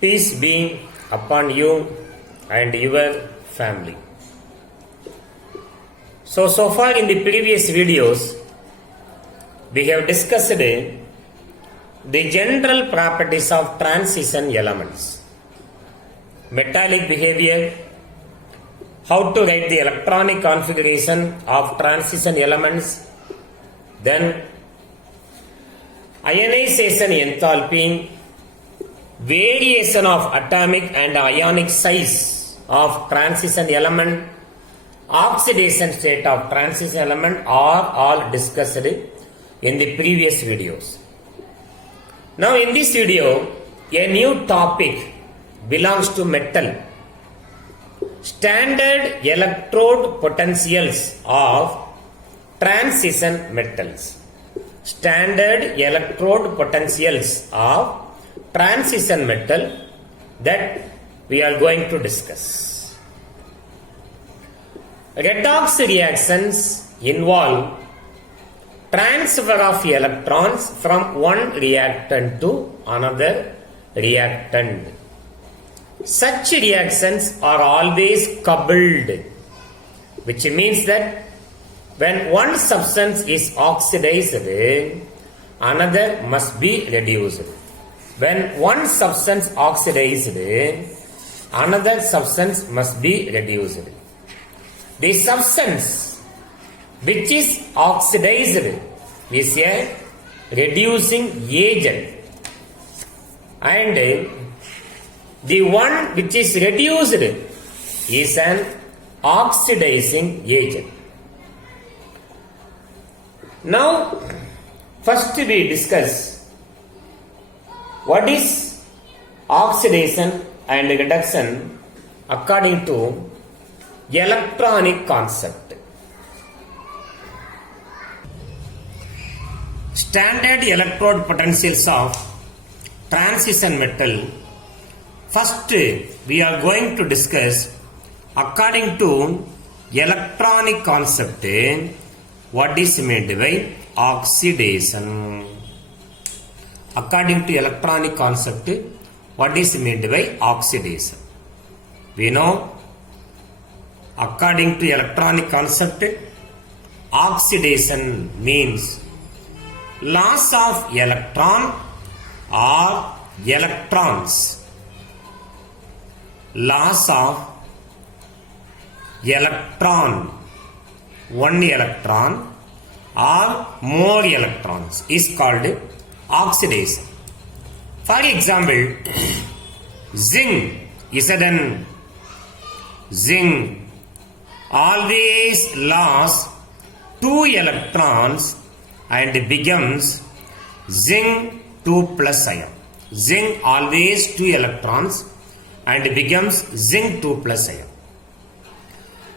Peace be upon you and your family. So far in the previous videos, we have discussed the general properties of transition elements, metallic behavior, how to write the electronic configuration of transition elements, then ionization enthalpy, variation of atomic and ionic size of transition element, oxidation state of transition element are all discussed in the previous videos. Now in this video, a new topic belongs to metal. Standard electrode potentials of transition metals. Standard electrode potentials of transition metal that we are going to discuss. Redox reactions involve transfer of electrons from one reactant to another reactant. Such reactions are always coupled, which means that when one substance is oxidized, another must be reduced. When one substance oxidized, another substance must be reduced. The substance which is oxidized is a reducing agent, and the one which is reduced is an oxidizing agent. Now, first we discuss what is oxidation and reduction according to electronic concept. Standard electrode potentials of transition metal. First, we are going to discuss according to electronic concept what is meant by oxidation. According to electronic concept, what is meant by oxidation? We know, according to electronic concept, oxidation means loss of electron or electrons. Loss of electron, one electron or more electrons is called oxidation. For example, zinc always lost 2 electrons and becomes zinc 2 plus ion. Zinc always 2 electrons and becomes zinc 2 plus ion.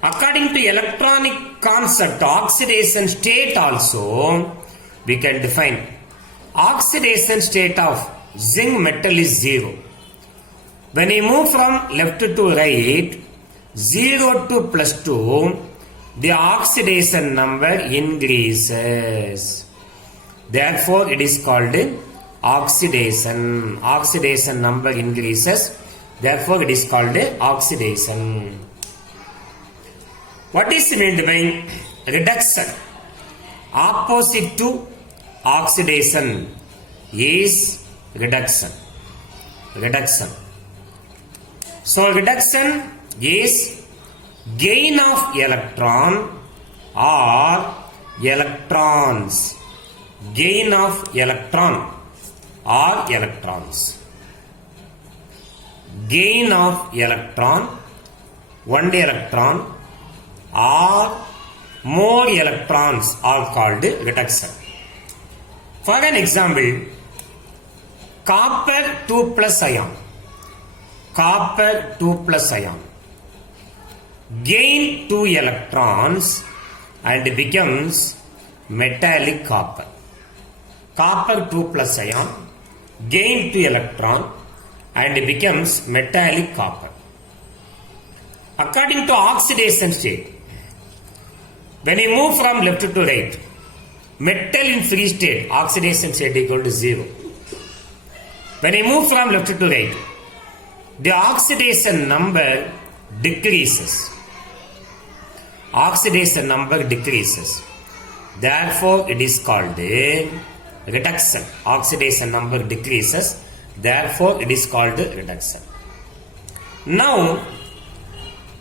According to electronic concept, oxidation state also we can define. Oxidation state of zinc metal is 0. When we move from left to right, 0 to plus 2, the oxidation number increases. Therefore, it is called oxidation. Oxidation number increases. Therefore, it is called oxidation. What is meant by reduction? Opposite to oxidation is reduction. Reduction. So, reduction is gain of electron or electrons. Gain of electron or electrons. Gain of electron, one electron or more electrons are called reduction. For an example, copper 2 plus ion. Copper 2 plus ion gain 2 electrons and becomes metallic copper. Copper 2 plus ion gain 2 electron and becomes metallic copper. According to oxidation state, when you move from left to right, metal in free state, oxidation state equal to 0. When you move from left to right, the oxidation number decreases. Oxidation number decreases. Therefore, it is called a reduction. Oxidation number decreases. Therefore, it is called reduction. Now,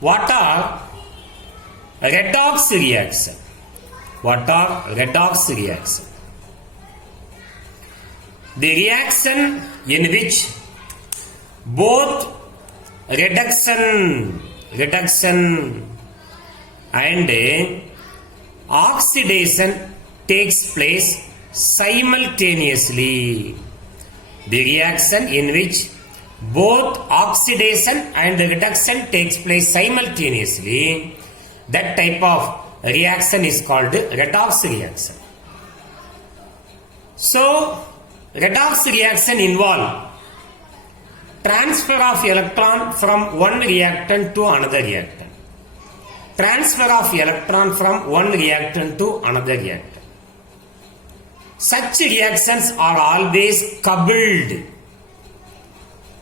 what are redox reaction? What are redox reaction? The reaction in which both reduction and oxidation takes place simultaneously. The reaction in which both oxidation and reduction takes place simultaneously, that type of reaction is called redox reaction. So, redox reaction involve transfer of electron from one reactant to another reactant. Transfer of electron from one reactant to another reactant. Such reactions are always coupled,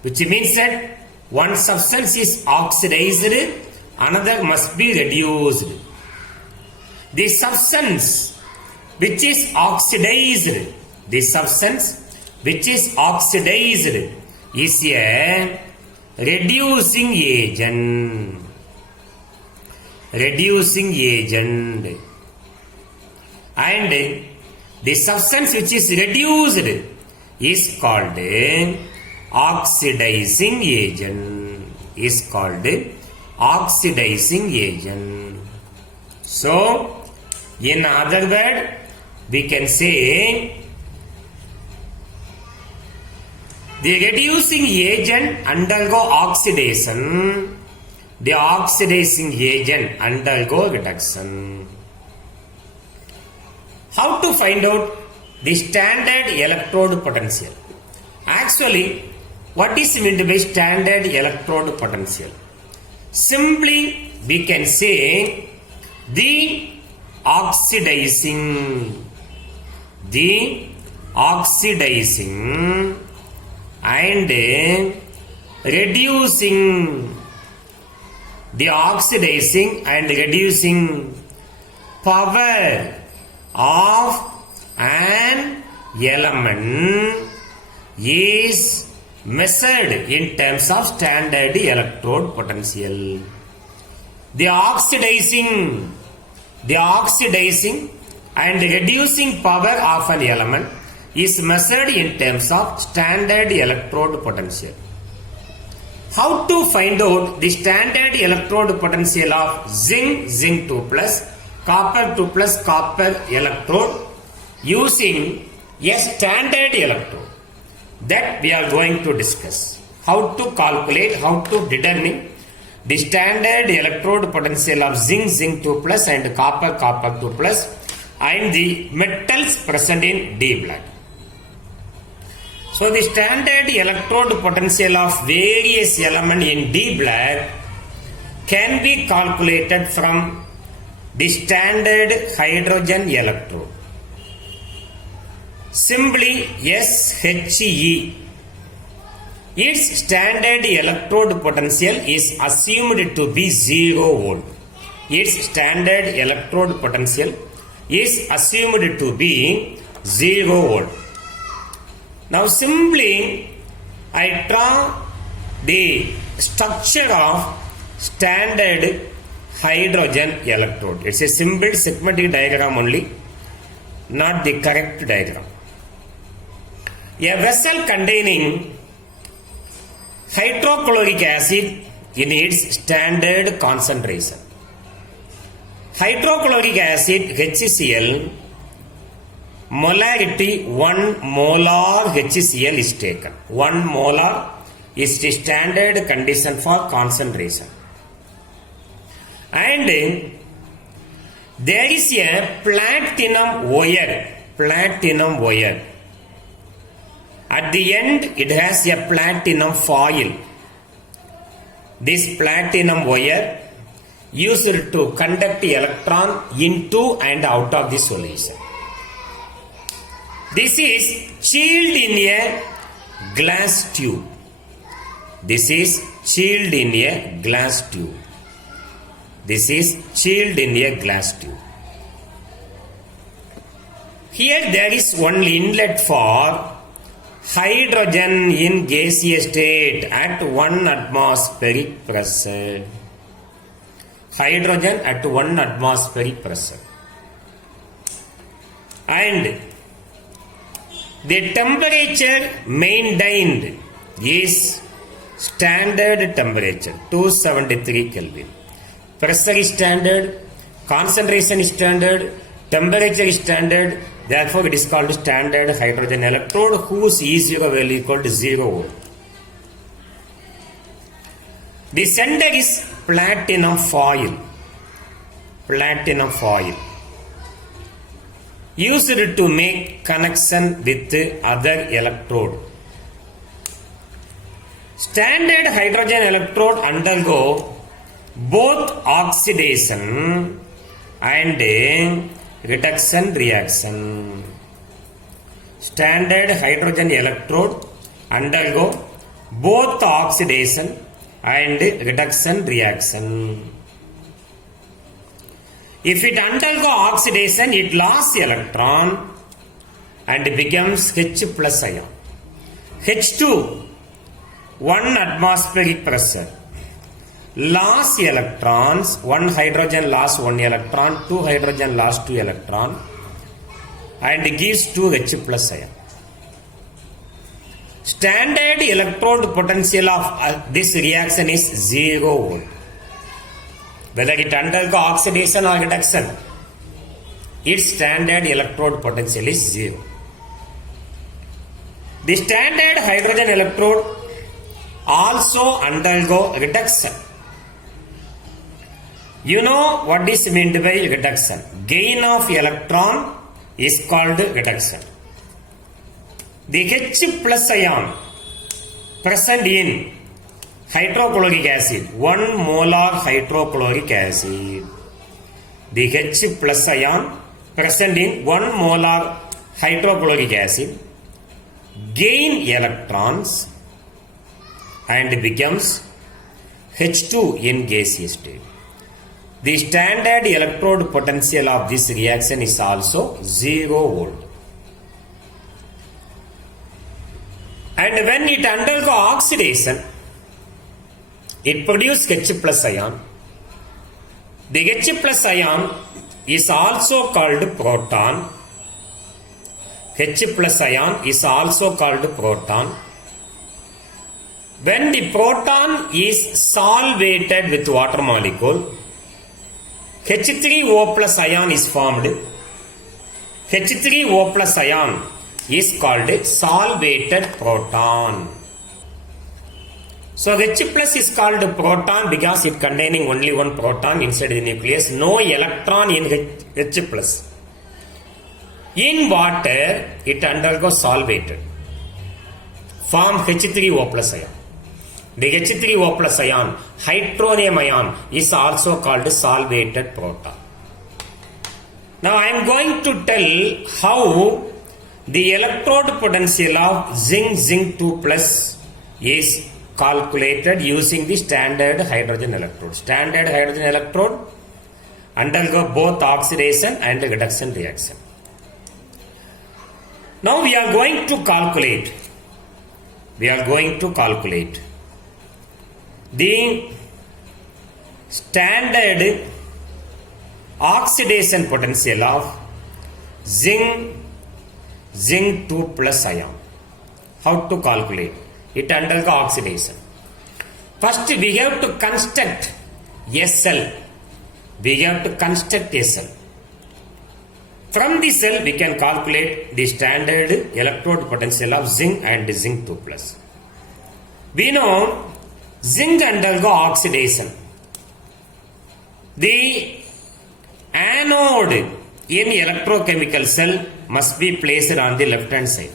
which means that one substance is oxidized, another must be reduced. The substance which is oxidized, is a reducing agent. And the substance which is reduced is called oxidizing agent. So, in other words, we can say the reducing agent undergo oxidation, the oxidizing agent undergo reduction. How to find out the standard electrode potential? Actually, what is meant by standard electrode potential? Simply, we can say the oxidizing and reducing, the oxidizing and reducing power of an element is measured in terms of standard electrode potential. The oxidizing and reducing power of an element is measured in terms of standard electrode potential. How to find out the standard electrode potential of zinc 2 plus, copper 2 plus copper electrode using a standard electrode? That we are going to discuss. How to calculate, how to determine the standard electrode potential of zinc 2 plus and copper 2 plus and the metals present in D block. So the standard electrode potential of various elements in D block can be calculated from the standard hydrogen electrode. Simply SHE. Its standard electrode potential is assumed to be 0 volt. Its standard electrode potential is assumed to be 0 volt. Now simply I draw the structure of standard hydrogen electrode. It's a simple schematic diagram only, not the correct diagram. A vessel containing hydrochloric acid in its standard concentration. Hydrochloric acid HCl, molarity 1 molar HCl is taken. 1 molar is the standard condition for concentration. And there is a platinum wire. At the end, it has a platinum foil. This platinum wire used to conduct the electron into and out of the solution. This is chilled in a glass tube. This is chilled in a glass tube. This is chilled in a glass tube. Here there is one inlet for hydrogen in gaseous state at 1 atmospheric pressure. Hydrogen at 1 atmospheric pressure. And the temperature maintained is standard temperature 273 Kelvin. Pressure is standard, concentration is standard, temperature is standard. Therefore, it is called standard hydrogen electrode whose E0 value equal to 0 volt. The sender is platinum foil. Platinum foil. Used to make connection with other electrode. Standard hydrogen electrode undergo both oxidation and reduction reaction. Standard hydrogen electrode undergo both oxidation and reduction reaction. If it undergo oxidation, it loses electron and becomes H plus ion. H2, 1 atmospheric pressure. Loss electrons, 1 hydrogen loss 1 electron, 2 hydrogen loss 2 electron, and gives 2 H plus ion. Standard electrode potential of this reaction is 0 volt. Whether it undergo oxidation or reduction, its standard electrode potential is 0. The standard hydrogen electrode also undergo reduction. You know what is meant by reduction? Gain of electron is called reduction. The H plus ion present in hydrochloric acid, 1 molar hydrochloric acid. The H plus ion present in 1 molar hydrochloric acid gain electrons and becomes H2 in gaseous state. The standard electrode potential of this reaction is also 0 volt. And when it undergo oxidation, it produces H plus ion. The H plus ion is also called proton. H plus ion is also called proton. When the proton is solvated with water molecule, H3O plus ion is formed. H3O plus ion is called solvated proton. So H plus is called proton because it containing only one proton inside the nucleus, no electron in H plus. In water, it undergoes solvated, form H3O plus ion. The H3O plus ion, hydronium ion, is also called solvated proton. Now I am going to tell how the electrode potential of zinc 2 plus is calculated using the standard hydrogen electrode. Standard hydrogen electrode undergo both oxidation and reduction reaction. Now we are going to calculate the standard oxidation potential of zinc 2 plus ion. How to calculate? It undergo oxidation. First we have to construct a cell. From the cell we can calculate the standard electrode potential of zinc and zinc 2 plus. We know zinc undergo oxidation. The anode in electrochemical cell must be placed on the left hand side.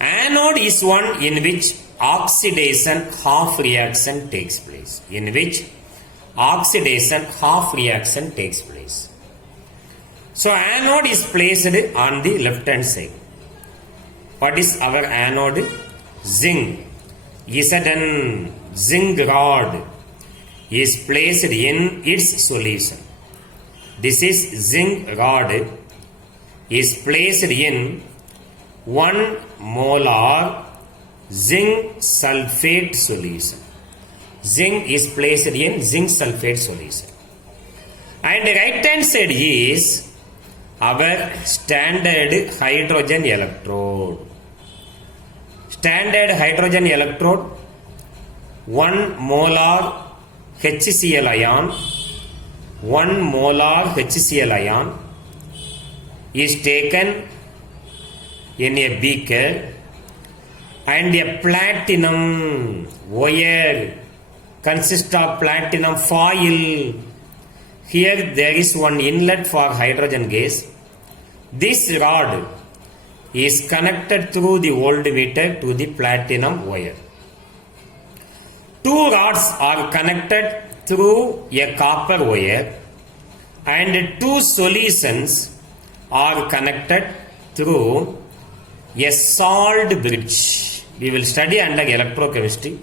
Anode is one in which oxidation half reaction takes place. So anode is placed on the left hand side. What is our anode? Zinc. Zn zinc rod is placed in its solution. This is zinc rod is placed in 1 molar zinc sulfate solution. Zinc is placed in zinc sulfate solution. And the right hand side is our standard hydrogen electrode. Standard hydrogen electrode, 1 molar HCl ion, 1 molar HCl ion is taken in a beaker, and a platinum wire consists of platinum foil. Here there is one inlet for hydrogen gas. This rod is connected through the voltmeter to the platinum wire. 2 rods are connected through a copper wire, and 2 solutions are connected through a salt bridge. We will study under electrochemistry.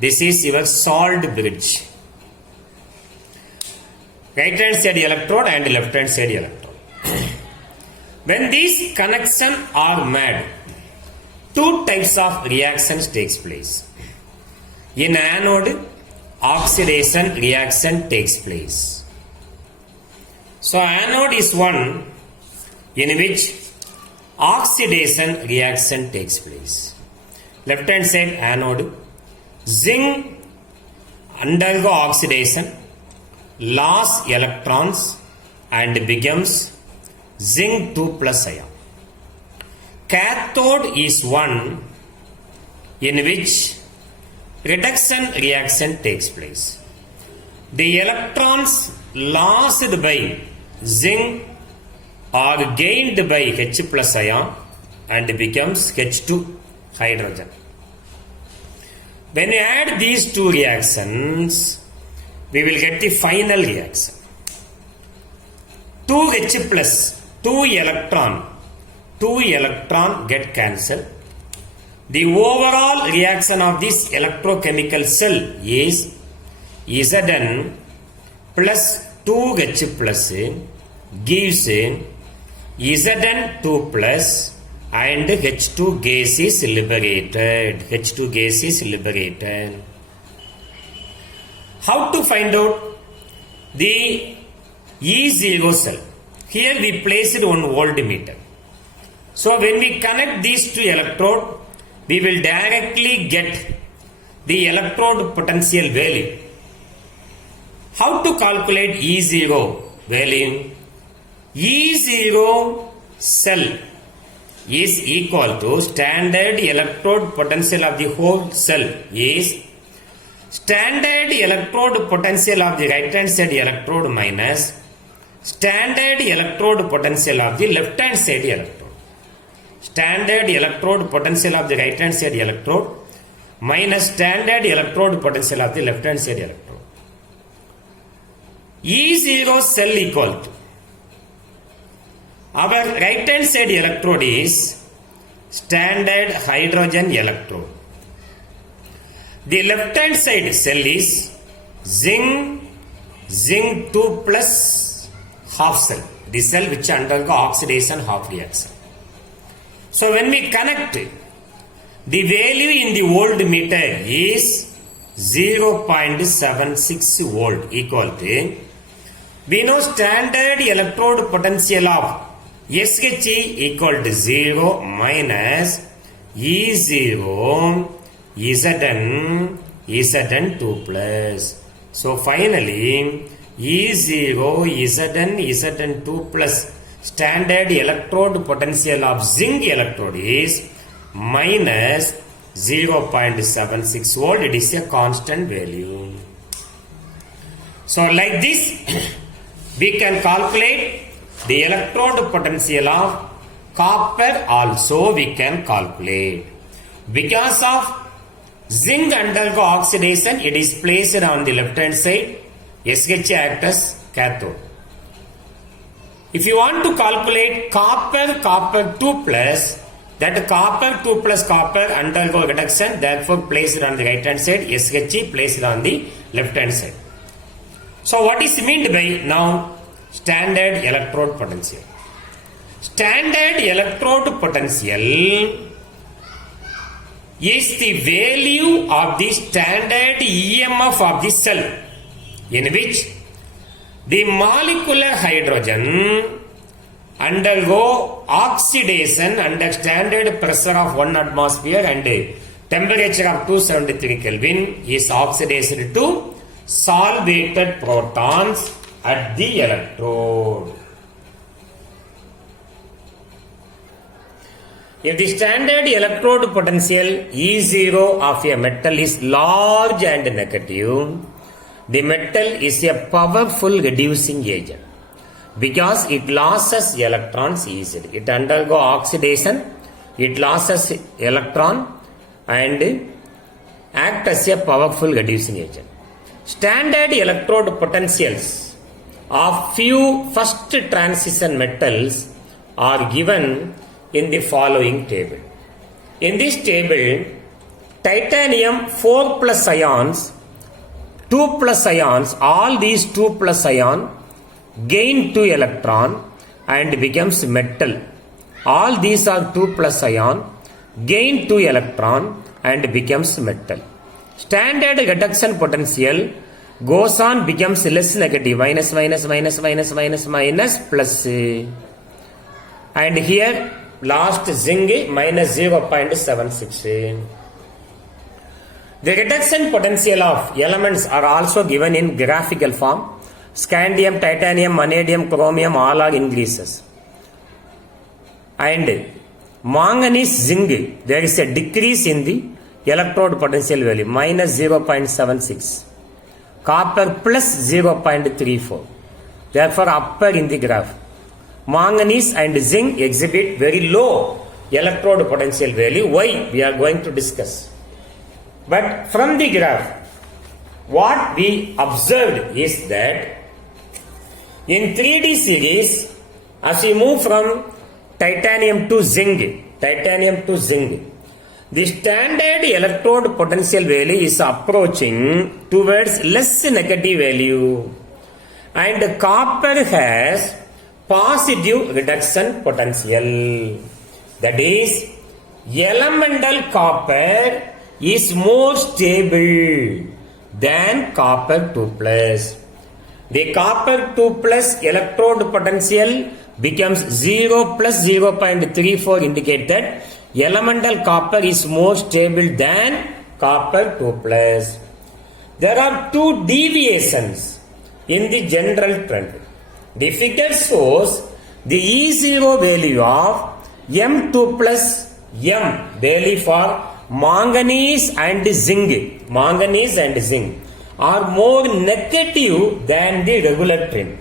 This is your salt bridge. Right hand side electrode and left hand side electrode. When these connections are made, 2 types of reactions takes place. In anode, oxidation reaction takes place. So anode is one in which oxidation reaction takes place. Left hand side anode, zinc undergo oxidation, loss electrons and becomes zinc 2 plus ion. Cathode is one in which reduction reaction takes place. The electrons lost by zinc are gained by H plus ion and becomes H2 hydrogen. When you add these 2 reactions, we will get the final reaction. 2H plus 2 electron get cancelled. The overall reaction of this electrochemical cell is Zn plus 2H plus gives Zn2 plus and H2 gas is liberated. H2 gas is liberated. How to find out the E0 cell? Here we placed one voltmeter. So when we connect these 2 electrodes, we will directly get the electrode potential value. How to calculate E0 value? E0 cell is equal to standard electrode potential of the whole cell is standard electrode potential of the right hand side electrode minus standard electrode potential of the left hand side electrode. Standard electrode potential of the right hand side electrode minus standard electrode potential of the left hand side electrode. E0 cell equal to our right hand side electrode is standard hydrogen electrode. The left hand side cell is zinc 2 plus half cell. The cell which undergo oxidation half reaction. So when we connect, the value in the voltmeter is 0.76 volt equal to, we know standard electrode potential of SHE equal to 0 minus E0 Zn 2 plus. So finally E0 Zn 2 plus standard electrode potential of zinc electrode is minus 0.76 volt. It is a constant value. So like this we can calculate the electrode potential of copper also we can calculate. Because of zinc undergo oxidation, it is placed on the left hand side. SHE acts as cathode. If you want to calculate copper 2 plus, That copper 2 plus copper undergo reduction, therefore placed on the right hand side, SHE placed on the left hand side. So what is meant by now standard electrode potential? Standard electrode potential is the value of the standard EMF of the cell in which the molecular hydrogen undergo oxidation under standard pressure of 1 atmosphere and temperature of 273 Kelvin is oxidized to solvated protons at the electrode. If the standard electrode potential E0 of a metal is large and negative, the metal is a powerful reducing agent because it loses electrons easily. It undergo oxidation, it loses electron and act as a powerful reducing agent. Standard electrode potentials of few first transition metals are given in the following table. In this table, titanium 4 plus ions, 2 plus ions, all these 2 plus ion gain 2 electron and becomes metal. All these are 2 plus ion, gain 2 electron and becomes metal. Standard reduction potential goes on, becomes less negative, minus plus. And here last zinc minus 0.76. The reduction potential of elements are also given in graphical form. Scandium, titanium, vanadium, chromium, all are increases. And manganese, zinc, there is a decrease in the electrode potential value, minus 0.76. Copper plus 0.34. Therefore, upper in the graph. Manganese and zinc exhibit very low electrode potential value. Why? We are going to discuss. But from the graph, what we observed is that in 3D series, as we move from titanium to zinc, the standard electrode potential value is approaching towards less negative value, and copper has positive reduction potential. That is, elemental copper is more stable than copper 2 plus. The copper 2 plus electrode potential becomes 0 plus 0.34, indicate that elemental copper is more stable than copper 2 plus. There are two deviations in the general trend. The figure shows the E0 value of M2 plus M value for manganese and zinc. Manganese and zinc are more negative than the regular trend.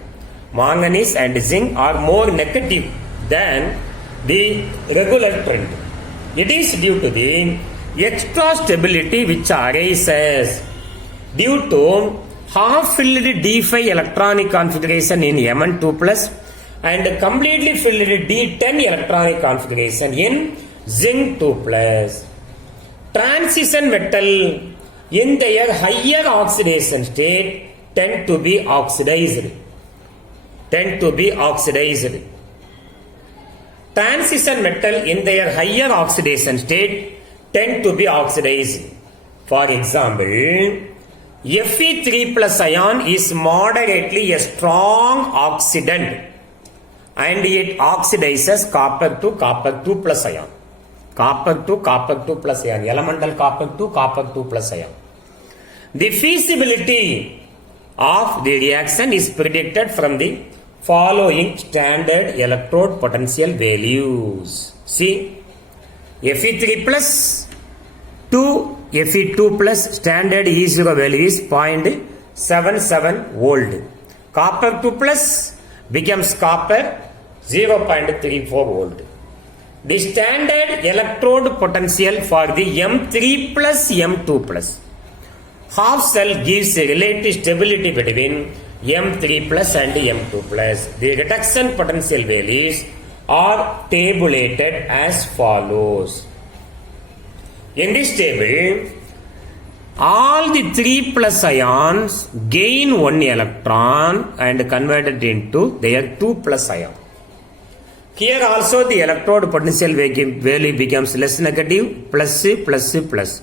Manganese and zinc are more negative than the regular trend. It is due to the extra stability which arises due to half-filled D5 electronic configuration in Mn2 plus and completely filled D10 electronic configuration in zinc 2 plus. Transition metal in their higher oxidation state tend to be oxidized. Transition metal in their higher oxidation state tend to be oxidized. For example, Fe3 plus ion is moderately a strong oxidant and it oxidizes copper to copper 2 plus ion. Copper to copper 2 plus ion, elemental copper to copper 2 plus ion. The feasibility of the reaction is predicted from the following standard electrode potential values. See, Fe3 plus to Fe2 plus standard E0 value is 0.77 volt. Copper 2 plus becomes copper 0.34 volt. The standard electrode potential for the M3 plus M2 plus half cell gives a relative stability between M3 plus and M2 plus. The reduction potential value is are tabulated as follows. In this table, all the 3 plus ions gain 1 electron and converted into their 2 plus ion. Here also the electrode potential value becomes less negative, plus.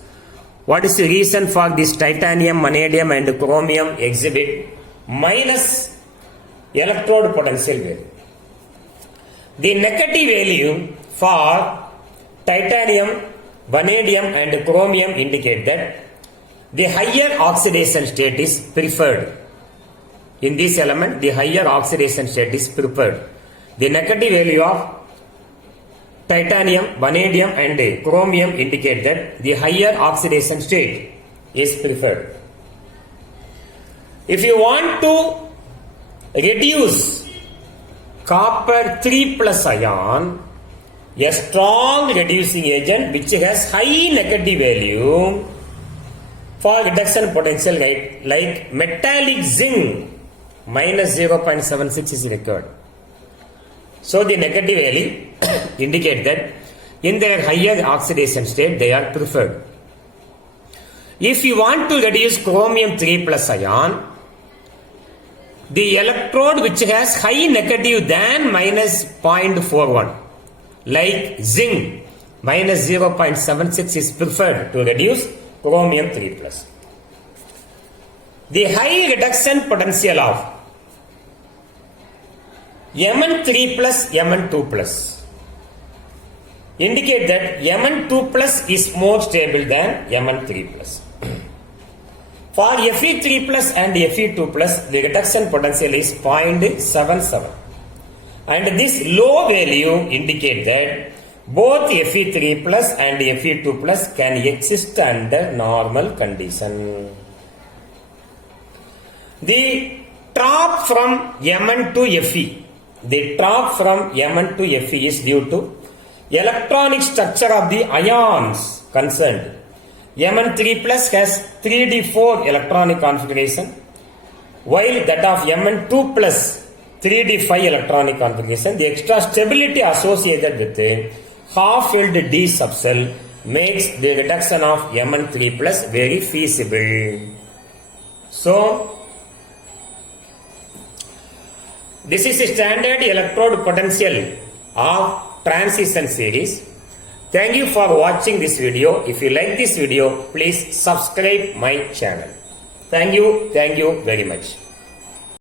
What is the reason for this titanium, vanadium and chromium exhibit minus electrode potential value? The negative value for titanium, vanadium and chromium indicate that the higher oxidation state is preferred. In this element, the higher oxidation state is preferred. The negative value of titanium, vanadium and chromium indicate that the higher oxidation state is preferred. If you want to reduce copper 3 plus ion, a strong reducing agent which has high negative value for reduction potential like metallic zinc minus 0.76 is required. So the negative value indicate that in their higher oxidation state they are preferred. If you want to reduce chromium 3 plus ion, the electrode which has high negative than minus 0.41 like zinc minus 0.76 is preferred to reduce chromium 3 plus. The high reduction potential of Mn3 plus Mn2 plus indicate that Mn2 plus is more stable than Mn3 plus. For Fe3 plus and Fe2 plus, the reduction potential is 0.77 and this low value indicate that both Fe3 plus and Fe2 plus can exist under normal condition. The drop from Mn to Fe, the drop from Mn to Fe is due to electronic structure of the ions concerned. Mn3 plus has 3d4 electronic configuration, while that of Mn2 plus 3d5 electronic configuration. The extra stability associated with the half-filled d subcell makes the reduction of Mn3 plus very feasible. So, this is the standard electrode potential of transition series. Thank you for watching this video. If you like this video, please subscribe my channel. Thank you very much.